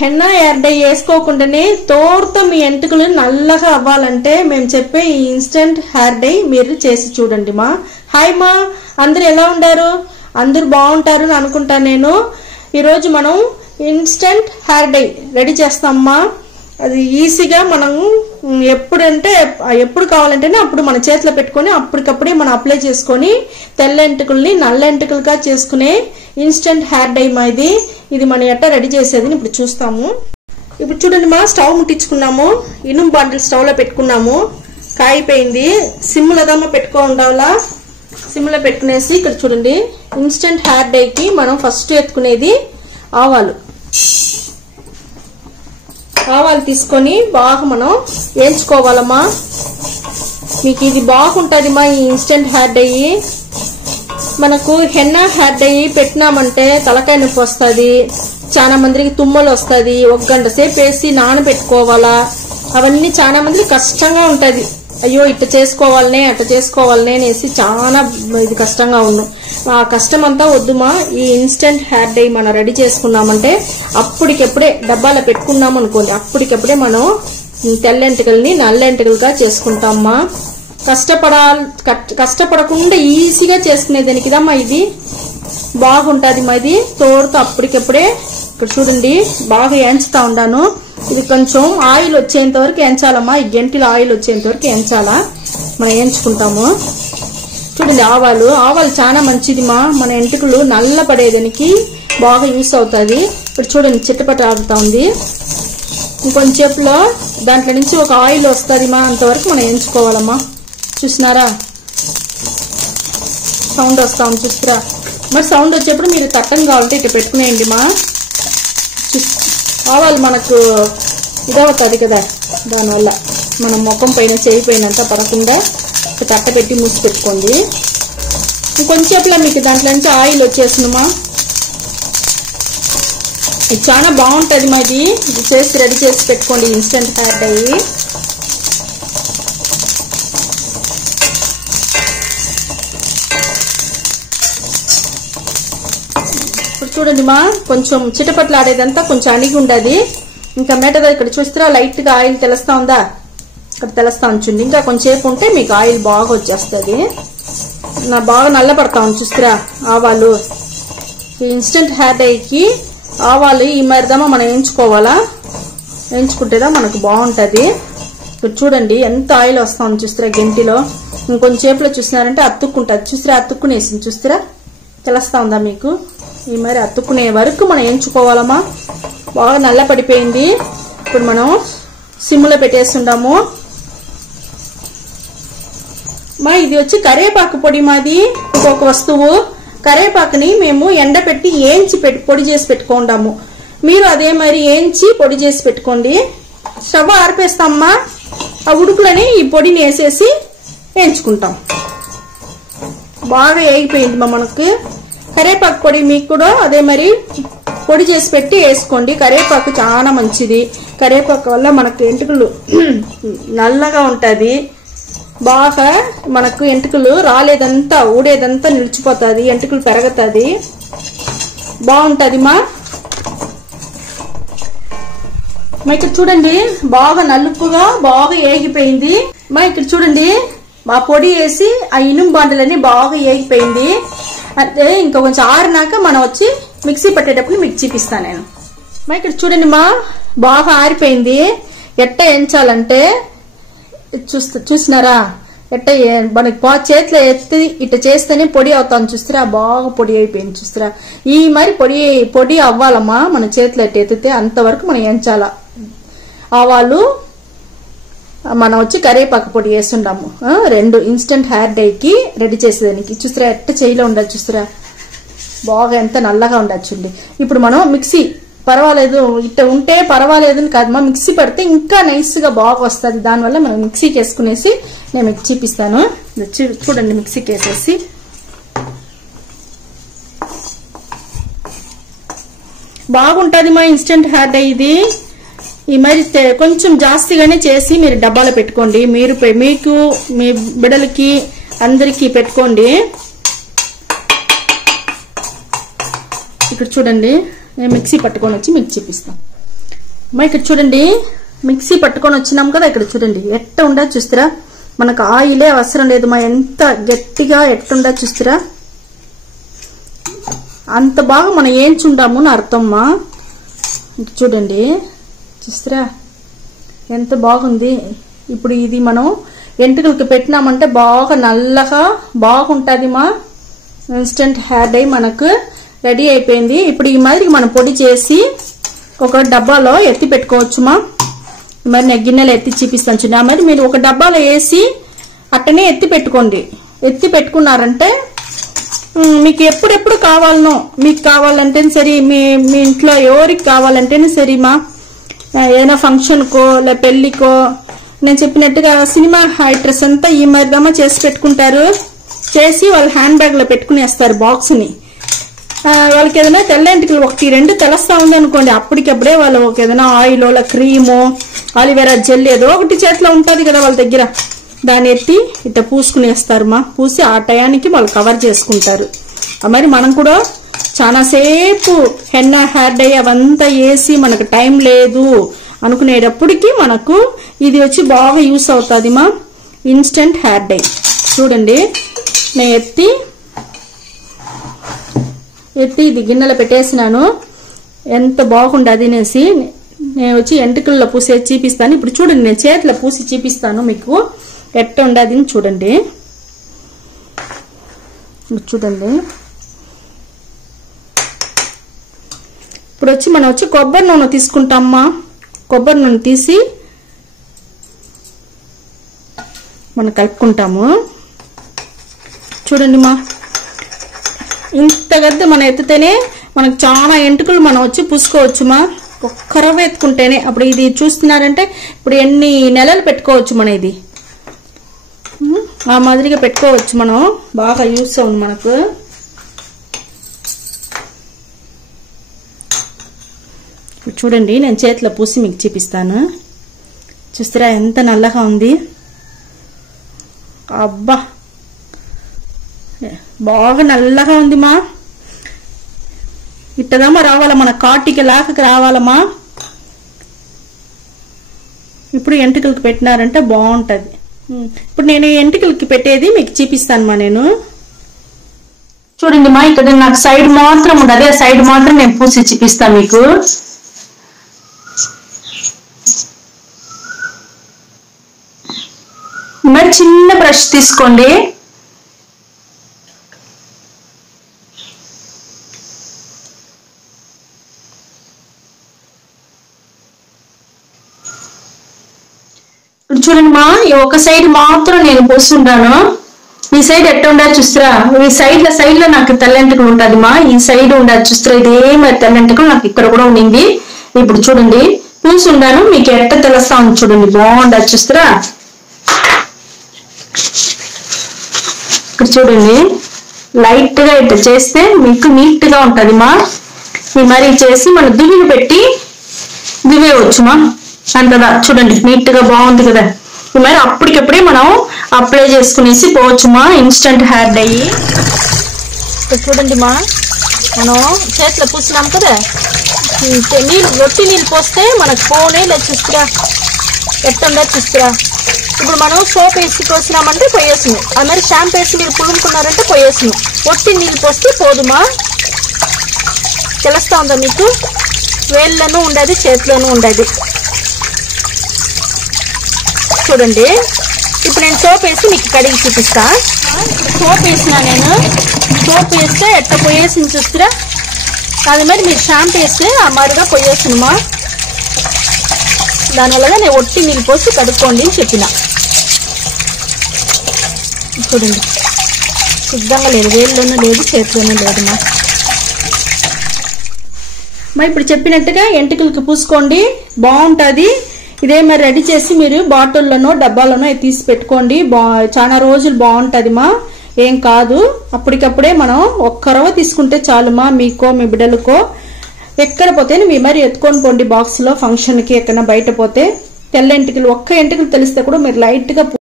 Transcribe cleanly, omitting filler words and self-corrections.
Henna hair dye వేసుకోకుండానే తోడుతో మీ ఎంటుకలు నల్లగా అవ్వాలంటే మేము చెప్పే ఈ ఇన్స్టెంట్ హెయిర్ డై మీరు చేసి చూడండి మా. హాయ్ మా, అందరు ఎలా ఉండారు? అందరు బాగుంటారు అని అనుకుంటాను నేను. ఈరోజు మనం ఇన్స్టెంట్ హెయిర్ డై రెడీ చేస్తామమ్మా. అది ఈజీగా మనం ఎప్పుడు కావాలంటేనే అప్పుడు మన చేతిలో పెట్టుకొని అప్పటికప్పుడే మనం అప్లై చేసుకొని తెల్ల ఎంటుకల్ని నల్ల ఎంటుకలుగా చేసుకునే ఇన్స్టెంట్ హెయిర్ డై మా. ఇది మనం ఎట్లా రెడీ చేసేది ఇప్పుడు చూస్తాము. ఇప్పుడు చూడండి మా, స్టవ్ ముట్టించుకున్నాము, ఇనుము బాండిల్ స్టవ్ లో పెట్టుకున్నాము, కాయిపోయింది. సిమ్లదమ్మా పెట్టుకో ఉండాలా. సిమ్లో పెట్టుకునేసి ఇక్కడ చూడండి ఇన్స్టెంట్ హెయిర్ డైకి మనం ఫస్ట్ ఎత్తుకునేది ఆవాలు. ఆవాలు తీసుకొని బాగా మనం వేయించుకోవాలమ్మా. మీకు ఇది బాగుంటుంది మా ఈ ఇన్స్టెంట్ హెయిర్ డై. మనకు హెన్నా హెయిర్ డై పెట్టినామంటే తలకాయ నొప్పి వస్తుంది, చాలా మందికి తుమ్మలు వస్తుంది, 1 గంట సేపు వేసి నానబెట్టుకోవాలా. అవన్నీ చాలా మందికి కష్టంగా ఉంటది. అయ్యో ఇట్లా చేసుకోవాలనే అట్లా చేసుకోవాలనే అనేసి చాలా ఇది కష్టంగా ఉన్నాం. ఆ కష్టం అంతా వద్దుమా. ఈ ఇన్స్టెంట్ హెయిర్ డై మనం రెడీ చేసుకున్నామంటే అప్పటికెప్పుడే డబ్బాలో పెట్టుకున్నాం అనుకోండి, అప్పటికెప్పుడే మనం తెల్ల ఎంటుకల్ని నల్ల ఎంటుకలుగా చేసుకుంటామమ్మా. కష్టపడకుండా ఈజీగా చేసుకునే దానికిదమ్మా ఇది బాగుంటుంది మా. ఇది తోడుతో అప్పటికప్పుడే ఇక్కడ చూడండి బాగా ఎంచుతా ఉన్నాను. ఇది కొంచెం ఆయిల్ వచ్చేంత వరకు ఎంచాలమ్మా. ఈ గంటిలో ఆయిల్ వచ్చేంత వరకు ఎంచాలా, మనం ఎంచుకుంటాము. చూడండి ఆవాలు చాలా మంచిది మా, మన ఎంటుకలు నల్ల పడేదానికి బాగా యూస్ అవుతుంది. ఇప్పుడు చూడండి చిట్టపట ఆడుతా ఉంది. ఇంకొంచెంసేపులో దాంట్లో నుంచి ఒక ఆయిల్ వస్తుంది మా, అంతవరకు మనం ఎంచుకోవాలమ్మా. చూసినారా సౌండ్ వస్తా ఉంది, చూస్తారా మరి. సౌండ్ వచ్చేప్పుడు మీరు తట్టం కావాలంటే ఇట్లా పెట్టుకునేయండి మా. ఆవాలు మనకు ఇదవుతుంది కదా, దానివల్ల మనం ముఖం పైన చేయి పైన అంతా పడకుండా తట్ట పెట్టి మూసి పెట్టుకోండి. ఇంకొంచెంసేపులో మీకు దాంట్లో నుంచి ఆయిల్ వచ్చేస్తుందమ్మా. ఇది చాలా బాగుంటుంది మా. ఇది చేసి రెడీ చేసి పెట్టుకోండి ఇన్స్టెంట్ హెయిర్ డై. ఇప్పుడు చూడండి మా, కొంచెం చిటపట్లు ఆడేదంతా కొంచెం అణిగి ఉండదు. ఇంకా మెటదా ఇక్కడ చూస్తారా లైట్ గా ఆయిల్ తెలుస్తా ఉందా, ఇక్కడ తెలుస్తా ఉంచండి. ఇంకా కొంచెంసేపు ఉంటే మీకు ఆయిల్ బాగా వచ్చేస్తుంది. బాగా నల్లపడతా ఉంది చూస్తారా ఆవాలు. ఈ ఇన్స్టెంట్ హెయిర్ డైకి ఆవాలు ఈ మరిదమ్మా మనం వేయించుకోవాలా, వేయించుకుంటేదా మనకు బాగుంటుంది. ఇక్కడ చూడండి ఎంత ఆయిల్ వస్తా ఉంది చూస్తారా గంటిలో. ఇంకొంచెంసేపులో చూసినారంటే అతుక్కుంటుంది చూస్తారా, అతుక్కునేసింది చూస్తారా, తెలుస్తా ఉందా మీకు. ఈ మరి అతుక్కునే వరకు మనం ఎంచుకోవాలమ్మా. బాగా నల్ల పడిపోయింది. ఇప్పుడు మనం సిమ్లో పెట్టేస్తుంటాము మా. ఇది వచ్చి కరివేపాకు పొడి మాది. ఇంకొక వస్తువు కరివేపాకుని మేము ఎండపెట్టి ఏంచి పొడి చేసి పెట్టుకుంటాము. మీరు అదే మరి ఏంచి పొడి చేసి పెట్టుకోండి. స్టవ్ ఆర్పేస్తామమ్మా. ఆ ఉడుకులని ఈ పొడిని వేసేసి వేయించుకుంటాం. బాగా వేగిపోయింది మా మనకు కరివేపాకు పొడి. మీకు కూడా అదే మరి పొడి చేసి పెట్టి వేసుకోండి. కరివేపాకు చాలా మంచిది. కరివేపాకు వల్ల మనకు ఎంటుకలు నల్లగా ఉంటుంది. బాగా మనకు ఎంటుకలు రాలేదంతా ఊడేదంతా నిలిచిపోతుంది, ఎంటుకలు పెరుగుతుంది, బాగుంటుంది మా. ఇక్కడ చూడండి బాగా నలుపుగా బాగా ఏగిపోయింది మా. ఇక్కడ చూడండి మా పొడి వేసి ఆ ఇనుము బాండలన్నీ బాగా ఏగిపోయింది. అంటే ఇంకా కొంచెం ఆరినాక మనం వచ్చి మిక్సీ పట్టేటప్పుడు మీకు చూపిస్తాను నేను మా. ఇక్కడ చూడండి మా బాగా ఆరిపోయింది. ఎట్ట ఎంచాలంటే చూసినారా, ఎట్ట మనకి చేతిలో ఎత్తి ఇట్ట చేస్తేనే పొడి అవుతాను చూస్తారా, బాగా పొడి అయిపోయింది చూస్తారా. ఈ మరి పొడి అవ్వాలమ్మా. మన చేతిలో ఎట్ట ఎత్తితే అంతవరకు మనం ఎంచాలా. ఆవాలు మనం వచ్చి కరివేపాకు పొడి వేస్తుంటాము. 2 ఇన్స్టెంట్ హెయిర్ డైకి రెడీ చేసేదానికి చూస్తారా ఎట్ట చేయిలో ఉండదు చూస్తారా, బాగా ఎంత నల్లగా ఉండొచ్చుండి. ఇప్పుడు మనం మిక్సీ పర్వాలేదు ఇట్ట ఉంటే పర్వాలేదు అని కాదమ్మా, మిక్సీ పడితే ఇంకా నైస్గా బాగా వస్తుంది. దానివల్ల మనం మిక్సీకి వేసుకునేసి నేను మీకు చూపిస్తాను. చూడండి మిక్సీకి వేసేసి బాగుంటుంది మా ఇన్స్టెంట్ హెయిర్ డై ఇది. ఈ మరి కొంచెం జాస్తిగానే చేసి మీరు డబ్బాలో పెట్టుకోండి. మీకు మీ బిడ్డలకి అందరికీ పెట్టుకోండి. ఇక్కడ చూడండి నేను మిక్సీ పట్టుకొని వచ్చి మీకు చూపిస్తాను. మా ఇక్కడ చూడండి మిక్సీ పట్టుకొని వచ్చినాం కదా, ఇక్కడ చూడండి ఎట్ట ఉండదు చూస్తారా, మనకు ఆయిలే అవసరం లేదు మా, ఎంత గట్టిగా ఎట్టుండదు చూస్తారా, అంత బాగా మనం ఏంచుంటాము అని అర్థమ్మా. చూడండి చూస్తారా ఎంత బాగుంది. ఇప్పుడు ఇది మనం ఎంటుకలకి పెట్టినామంటే బాగా నల్లగా బాగుంటుంది మా. ఇన్స్టెంట్ హెయిర్ డై మనకు రెడీ అయిపోయింది. ఇప్పుడు ఈ మాదిరికి మనం పొడి చేసి ఒక డబ్బాలో ఎత్తి పెట్టుకోవచ్చు మా. మరి నేను గిన్నెలో ఎత్తి చూపిస్తాను చూడండి. మరి మీరు ఒక డబ్బాలో వేసి అట్టనే ఎత్తి పెట్టుకోండి. ఎత్తి పెట్టుకున్నారంటే మీకు ఎప్పుడెప్పుడు కావాలనో, మీకు కావాలంటే సరే, మీ ఇంట్లో ఎవరికి కావాలంటేనే సరే మా, ఏదైనా ఫంక్షన్కో లే పెళ్లికో, నేను చెప్పినట్టుగా సినిమా యాక్ట్రెస్ అంతా ఈ మధ్యమ చేసి పెట్టుకుంటారు. చేసి వాళ్ళు హ్యాండ్ బ్యాగ్ లో పెట్టుకునేస్తారు బాక్స్ ని. వాళ్ళకి ఏదైనా తెల్ల ఎంటికలు 1-2 తెలుస్తా ఉంది అనుకోండి, అప్పటికప్పుడే వాళ్ళు ఏదైనా ఆయిల్ లే క్రీము ఆలివేరా జెల్ ఏదో ఒకటి చేతిలో ఉంటుంది కదా వాళ్ళ దగ్గర, దాన్ని ఎత్తి ఇట్ట పూసుకునేస్తారు మా. పూసి ఆ టయానికి వాళ్ళు కవర్ చేసుకుంటారు. మరి మనం కూడా చాలా సేపు హెన్నా హెయిర్ డై అవంతా వేసి మనకు టైం లేదు అనుకునేటప్పటికి మనకు ఇది వచ్చి బాగా యూస్ అవుతుంది మా, ఇన్స్టెంట్ హెయిర్ డై. చూడండి నేను ఎత్తి ఇది గిన్నెలో పెట్టేసినాను, ఎంత బాగుండదు అనేసి. నేను వచ్చి ఎంటుకల్లో పూసే చూపిస్తాను. ఇప్పుడు చూడండి నేను చేతిలో పూసి చూపిస్తాను మీకు ఎట్ట ఉండదు చూడండి. చూడండి ఇప్పుడు వచ్చి మనం వచ్చి కొబ్బరి నూనె తీసుకుంటామా. కొబ్బరి నూనె తీసి మనం కలుపుకుంటాము. చూడండి మా, ఇంత గద్ద మనం ఎత్తితేనే మనకు చాలా ఎంటుకలు మనం వచ్చి పూసుకోవచ్చు మా. ఒక్కరవ ఎత్తుకుంటేనే. అప్పుడు ఇది చూస్తున్నారంటే ఇప్పుడు ఎన్ని నెలలు పెట్టుకోవచ్చు మనం, ఇది ఆ మాదిరిగా పెట్టుకోవచ్చు మనం. బాగా యూస్ అవును మనకు. చూడండి నేను చేతిలో పూసి మీకు చూపిస్తాను. చూస్తారా ఎంత నల్లగా ఉంది. అబ్బా బాగా నల్లగా ఉంది మా. ఇట్టదమ్మా రావాలా మన కాటికి లాకకి రావాలమ్మా. ఇప్పుడు ఎంటుకలకి పెట్టినారంటే బాగుంటది. ఇప్పుడు నేను ఎంటుకలకి పెట్టేది మీకు చూపిస్తాను మా. నేను చూడండి మా, ఇక్కడ నాకు సైడ్ మాత్రం ఉండదు, ఆ సైడ్ మాత్రం నేను పూసి చూపిస్తాను మీకు. మరి చిన్న బ్రష్ తీసుకోండి. చూడండి మా, ఈ ఒక సైడ్ మాత్రం నేను పోస్తుంటాను. ఈ సైడ్ ఎట్ట ఉండదు చూస్తారా, ఈ సైడ్ లో నాకు తెల్లంటికలు ఉంటుంది మా. ఈ సైడ్ ఉండదు చూస్తారా, ఇదే మరి తెల్లంటికలు నాకు ఇక్కడ కూడా ఉండింది. ఇప్పుడు చూడండి పూసి ఉండాను, మీకు ఎట్ట తెలుస్తా ఉంది చూడండి. బాగుండదు చూస్తారా. ఇక్కడ చూడండి లైట్ గా ఇట్లా చేస్తే మీకు నీట్ గా ఉంటది మా. ఈ మరి చేసి మనం దువ్విని పెట్టి దువ్వేయవచ్చు మా. అంతదా చూడండి నీట్ గా బాగుంది కదా. మరి అప్పటికప్పుడే మనం అప్లై చేసుకునేసి పోవచ్చు మా, ఇన్స్టెంట్ హెయిర్ డై. చూడండి మా, మనం చేతిలో పూసినాం కదా, రొట్టి నీళ్ళు పోస్తే మనకు పోనే లేదు చూస్తురా, ఎట్టుందా చూస్తురా. ఇప్పుడు మనం సోప్ వేసి పోసినామంటే పోయేసును, అది మరి షాంపూ వేసి మీరు పులుముకున్నారంటే పోయేసును. ఒట్టి నీళ్ళు పోస్తే పోదుమా. తెలుస్తా ఉందా మీకు, వేళ్ళలోనూ ఉండదు చేతిలోనూ ఉండదు. చూడండి ఇప్పుడు నేను సోప్ వేసి మీకు కడిగి చూపిస్తా. సోప్ వేసినా నేను, సోప్ వేస్తే ఎట్లా పోయేసింది చూస్తురా. అది మరి మీరు షాంపూ వేస్తే ఆ మరుగా పోయేసినమా. దానివల్ల నేను ఒట్టి నీళ్ళు పోసి కడుక్కోండి అని చెప్పిన. చూడండి సిద్ధంగా లేదు, వేళ్ళలోనూ లేదు చేతిలోనూ లేదు మా. ఇప్పుడు చెప్పినట్టుగా ఎంటుకలకి పూసుకోండి, బాగుంటుంది. ఇదే మరి రెడీ చేసి మీరు బాటిల్లోనో డబ్బాలోనో తీసి పెట్టుకోండి. చాలా రోజులు బాగుంటుంది మా, ఏం కాదు. అప్పటికప్పుడే మనం ఒక్కరవ తీసుకుంటే చాలు మా, మీకో మీ బిడ్డలకో. ఎక్కడ పోతే మీ మరి ఎత్తుకొని పోండి బాక్స్ లో, ఫంక్షన్ కి ఎక్కడైనా బయట పోతే. తెల్ల ఎంటుకలు ఒక్క ఎంటుకలు తెలిస్తే కూడా మీరు లైట్ గా